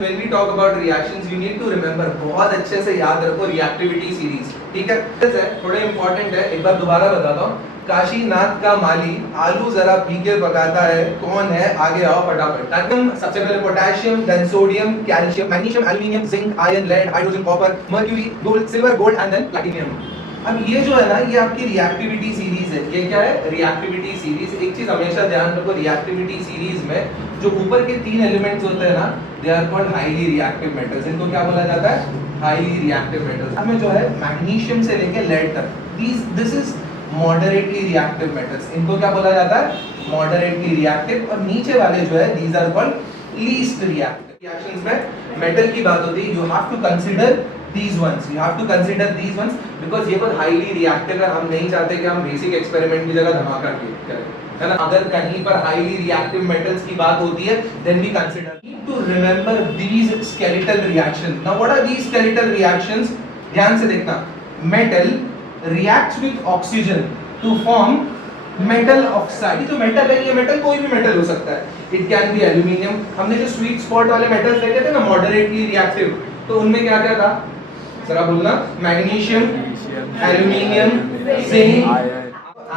When we talk about reactions, you need to remember, बहुत अच्छे से याद रखो रिएक्टिविटी सीरीज, ठीक है? थोड़े इंपॉर्टेंट है, एक बार दोबारा बताता हूँ। काशीनाथ का माली आलू जरा पी के पकाता है, कौन है? आगे आओ फटाफट। सबसे पहले potassium, then sodium, calcium, magnesium, aluminium, zinc, iron, lead, hydrogen, copper, mercury, gold, silver, gold and then platinum. अब ये जो है ना, ये आपकी रिएक्टिविटी सीरीज है। ये क्या है? Reactivity series. एक चीज हमेशा ध्यान रखो, रिएक्टिविटी सीरीज में जो ऊपर के 3 एलिमेंट्स होते हैं ना, they are called highly reactive metals. इनको क्या बोला जाता है? Highly reactive metals. हमें जो है मैग्नीशियम से लेके लेड तक, this is moderately reactive metals. इनको क्या बोला जाता है? Moderately reactive. और नीचे वाले जो है, these are called least reactive. Reactions में मेटल की बात होती है, you have to consider these ones, you have to consider these ones because ये बहुत highly reactive है। हम नहीं चाहते कि हम बेसिक एक्सपेरिमेंट की जगह धमाका करें, है ना? अगर कहीं पर highly reactive metals की बात होती है, then we consider. Need to remember these skeletal reactions. Now what are these skeletal reactions? ध्यान से देखना। Metal reacts with oxygen to form metal oxide। जो मेटल है, ये मेटल कोई भी मेटल हो सकता है। It can be aluminium। हमने जो स्वीट स्पॉट वाले मेटल्स देखे थे ना, मॉडरेटली रिएक्टिव, तो उनमें क्या क्या था? जरा बोलना। Magnesium, aluminium, zinc.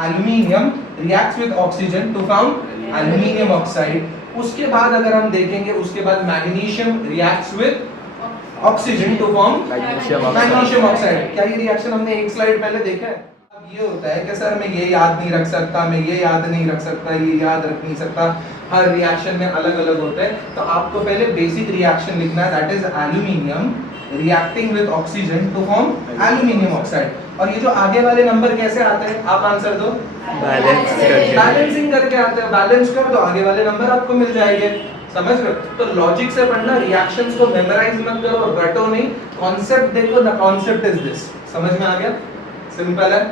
Aluminium reacts with oxygen to form aluminium oxide. उसके बाद अगर हम देखेंगे, उसके बाद magnesium reacts with oxygen to form magnesium oxide. क्या ये रिएक्शन हमने एक स्लाइड पहले देखा है? अब ये होता है कि सर मैं ये याद नहीं रख सकता, मैं ये याद नहीं रख सकता, ये याद रख नहीं सकता। हर रिएक्शन में अलग अलग होता है, तो आपको पहले बेसिक रिएक्शन लिखना है, that is aluminium reacting with oxygen to form aluminium oxide. और ये जो आगे वाले नंबर कैसे आते हैं, आप आंसर दो। बैलेंसिंग करके आते हैं। बैलेंस कर दो, आगे वाले नंबर आपको मिल जाएंगे। समझ रहे हो? तो लॉजिक से पढ़ना, रिएक्शंस को मेमोराइज मत करो, रटो नहीं, कॉन्सेप्ट देखो। The concept is this. समझ में आ गया? सिंपल है।